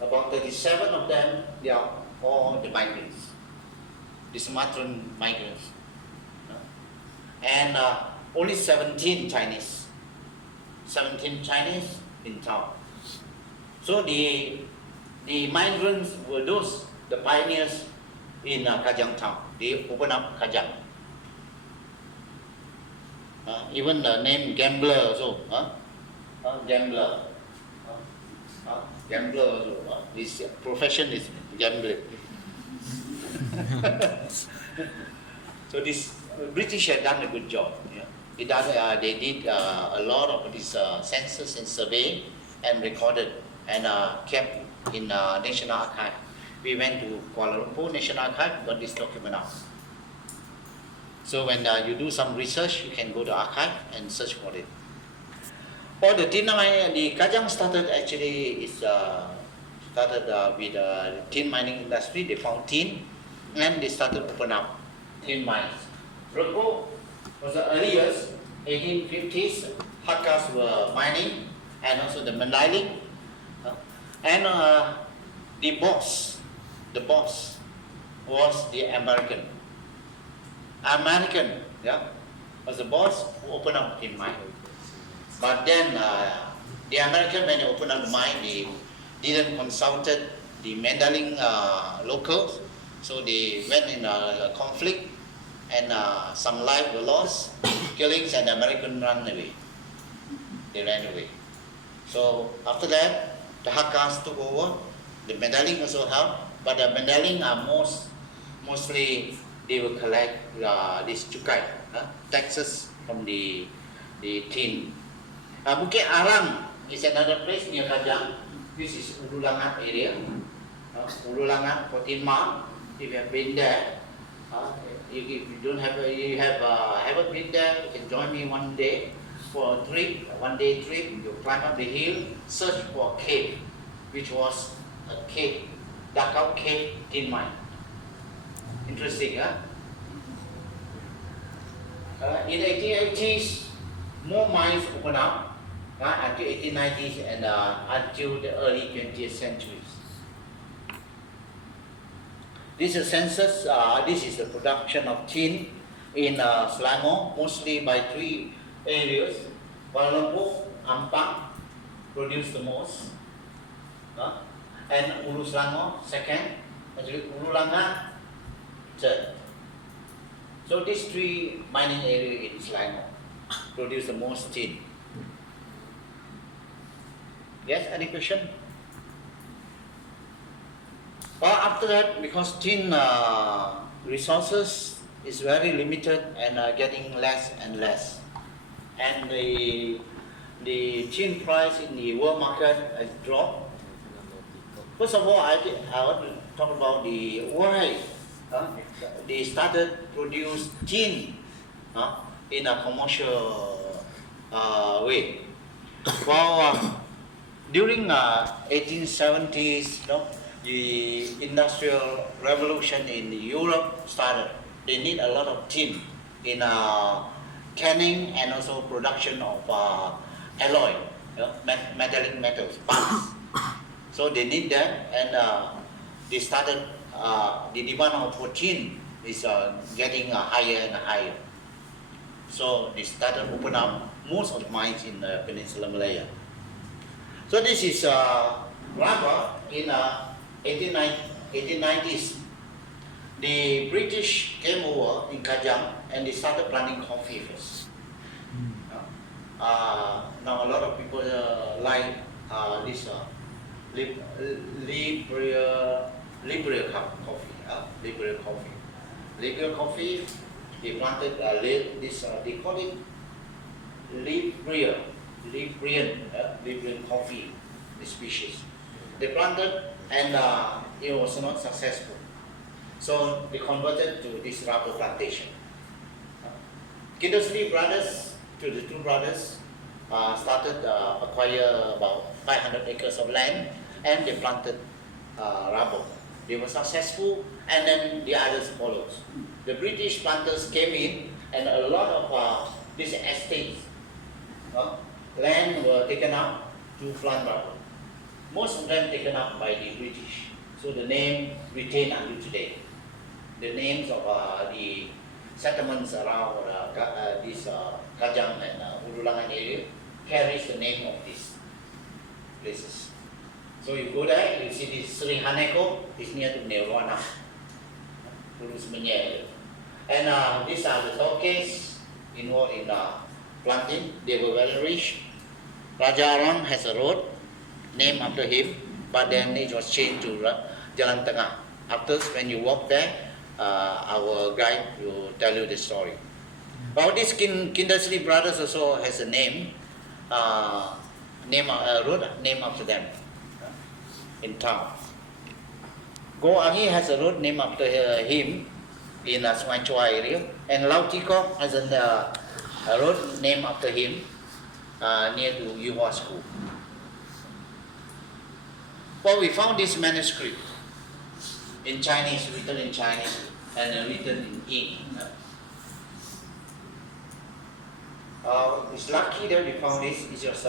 About 37 of them, they are all the migrants, the Sumatran migrants. And only 17 Chinese. 17 Chinese in town. So the migrants were the pioneers in Kajang town. They opened up Kajang. Even the name gambler also. Gambler. Gambler also. This profession is gambler. So this British had done a good job. Yeah. They did a lot of this census and survey and recorded and kept in National Archive. We went to Kuala Lumpur National Archive, got this document out. So when you do some research, you can go to archive and search for it. Or the Kajang started actually with the tin mining industry. They found tin and they started to open up tin mines. Reko was the earliest, 1850s. Hakkas were mining and also the mandiling. And the boss was the American, was the boss who opened up tin mine. But then the American, when they opened up the mine, they didn't consulted the mandiling locals, so they went in a conflict and some lives were lost, killings, and the American ran away. They ran away. So after that, the Hakkas took over. The mandiling also helped, but the mandiling are mostly they will collect this cukai, taxes from the tin. Bukit Arang is another place near Kajang. This is Ululangat area. Ululangat, 14 miles. If you have been there, if you don't have, haven't been there, you can join me one day for a trip, a one-day trip. You climb up the hill, search for a cave, which was a cave, Dakau cave tin mine. Interesting, huh? In the 1880s, more mines opened up until 1890s and until the early 20th centuries. This is census. This is the production of tin in Selangor, mostly by three areas. Kuala Lumpur, Ampang produce the most, and Ulu Selangor second, actually Ulu Langat third. So these three mining areas in Selangor produce the most tin. Yes, any question? Well, after that, because tin resources is very limited and getting less and less, and the tin price in the world market has dropped. First of all, I want to talk about why they started produce tin in a commercial way. Well, during 1870s, the industrial revolution in Europe started. They need a lot of tin in canning and also production of alloy, metallic metals, parts. So they need that, and they started. The demand for tin is getting higher and higher. So they started to open up most of the mines in the Peninsula Malaya. So this is rubber in 1890s. The British came over in Kajang and they started planting coffee first. Now a lot of people like this Liberia coffee. Liberia coffee, they planted they call it Liberian coffee, the species. They planted and it was not successful. So they converted to this rubber plantation. Kindersley brothers, the two brothers, started acquire about 500 acres of land and they planted rubber. They were successful and then the others followed. The British planters came in and a lot of these estates, land were taken up to plant rubber. most of them taken up by the British. So the name retained until today. The names of the settlements around this Kajang and Ululangan area carries the name of these places. So you go there, you see this Sri Haneko is near to Nirwana, Purus Menyel. And these are the Tokes involved in planting. They were very rich. Raja Arang has a road named after him, but then it was changed to Jalan Tengah. After, when you walk there, our guide will tell you the story. Well, this Kindersley brothers also has a name, road named after them in town. Go Ahi has a road named after him in Sungai Chua area, and Lau Tikok has a road named after him near to Yuhua School. Well, we found this manuscript in Chinese, written in Chinese, and written in ink. It's lucky that we found this. It's just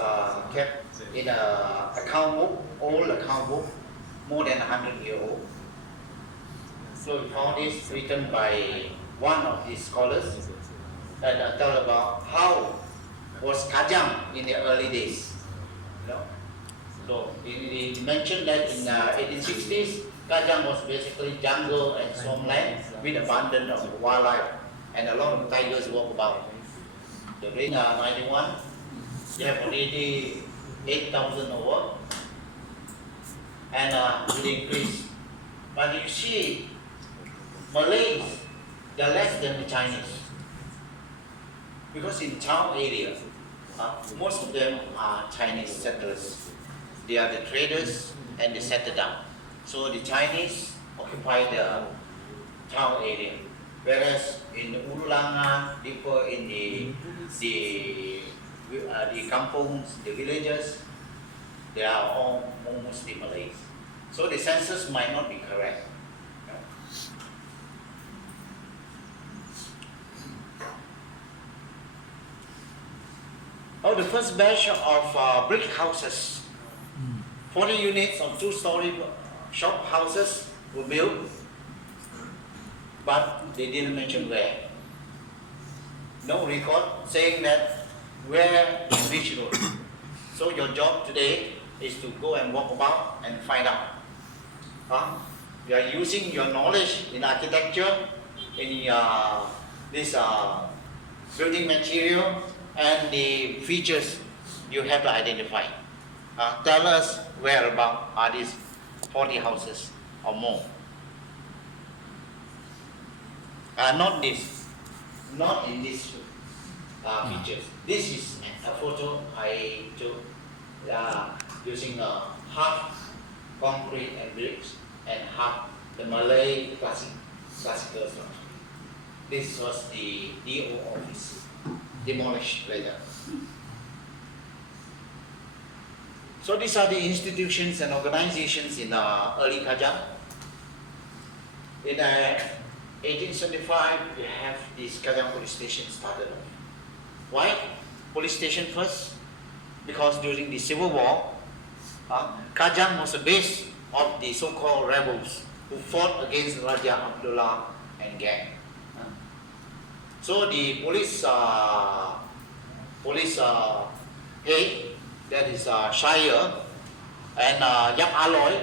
kept in a account book, old account book, more than 100 years old. So we found this written by one of these scholars and tell about how was Kajang in the early days. You know? So he mentioned that in 1860s, Kajang was basically jungle and swampland with abundance of wildlife, and a lot of tigers walk about. The in 91, they have already 8,000 over, and it increased. But you see, Malays, they're less than the Chinese. Because in town area, most of them are Chinese settlers. They are the traders and they settle down. So the Chinese occupy the town area. Whereas in Ululangan, deeper in the kampungs, the villages, they are all mostly Malays. So the census might not be correct. Oh, the first batch of brick houses, 40 units of 2-story shop houses were built, but they didn't mention where. No record saying that where in which road. So your job today is to go and walk about and find out. You are using your knowledge in architecture, in this building material, and the features you have to identify. Tell us where about are these 40 houses or more. Not this, not in these features. This is a photo I took using half concrete and bricks and half the Malay classical structure. This was the DO office, demolished later. So these are the institutions and organizations in early Kajang. In 1875, we have this Kajang police station started off. Why police station first? Because during the Civil War, Kajang was the base of the so-called rebels who fought against Raja Abdullah and gang. So the police head, that is Shire, and Yap Aloy,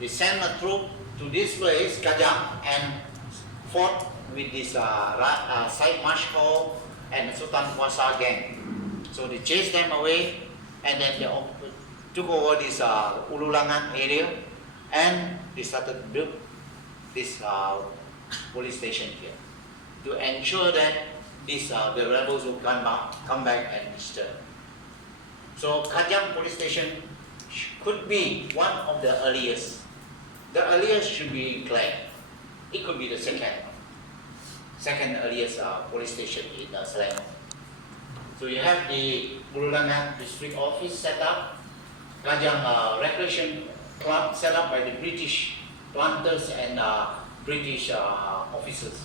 they sent a troop to this place, Kajang, and fought with this Said Mashko and Sultan Kuasa gang. So they chased them away, and then they took over this Ululangan area, and they started to build this police station here to ensure that the rebels will come back and disturb. So Kajang police station could be one of the earliest. The earliest should be in Klang. It could be the second earliest police station in Selangor. So you have the Ululangan district office set up, Kajang recreation club set up by the British planters and British officers.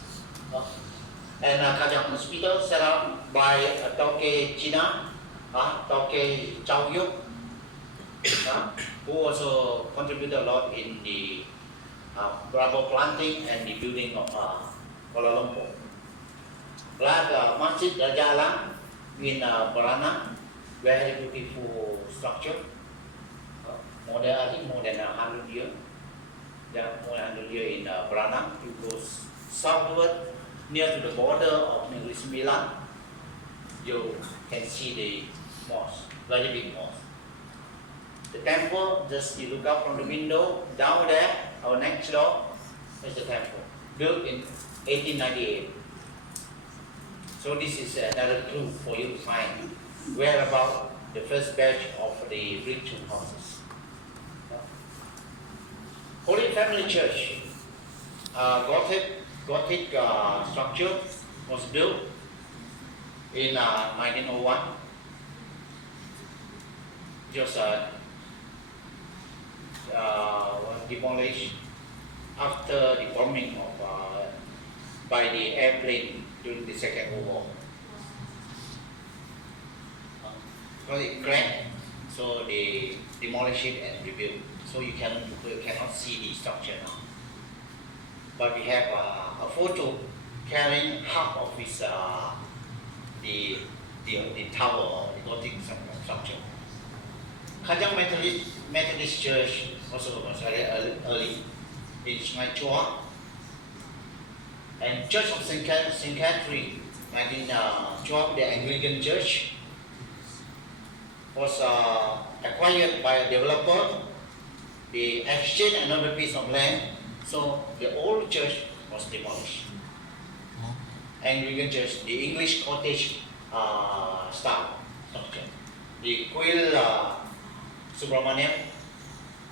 And Kajang hospital set up by Tauke China, Tauke Chow Yuk, who also contributed a lot in the rubber planting and the building of Kuala Lumpur. Like Masjid Raja Alam in Barana, very beautiful structure. More than, I think more than 100 years. There are more than 100 years in Barana. You go southward near to the border of English Milan, you can see the mosque, very big mosque. The temple, just you look up from the window, down there, our next door, is the temple, built in 1898. So this is another clue for you to find where about the first batch of the brick houses. Holy Family Church, Gothic structure was built in 1901. Just demolished after the bombing of by the airplane during the Second World War. Because it cracked, so they demolished it and rebuilt. So you cannot see the structure now. But we have a photo carrying half of its the tower or the Gothic structure. Kajang Methodist Church also was very early in Sungai Chua. And Church of St. Catherine, 1912, the Anglican Church, was acquired by a developer. They exchanged another piece of land, so the old church was demolished. Anglican Church, the English cottage style structure. The Kuil Subramaniam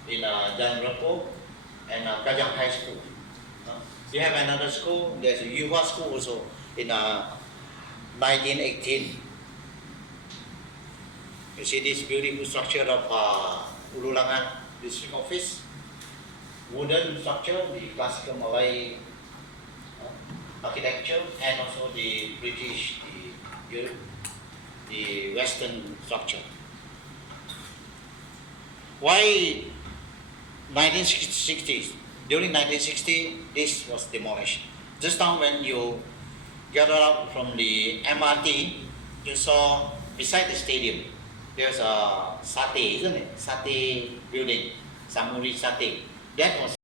in Jan Rapo and Kajang High School. You have another school, there's a Yuhua School also in 1918. You see this beautiful structure of Ululangan District Office, wooden structure, the classical Malay architecture, and also the British, the Western structure. Why 1960s? During 1960, this was demolished. Just now when you gather up from the MRT, you saw beside the stadium, there's a satay, isn't it? Satay building, Samuri Satay. That was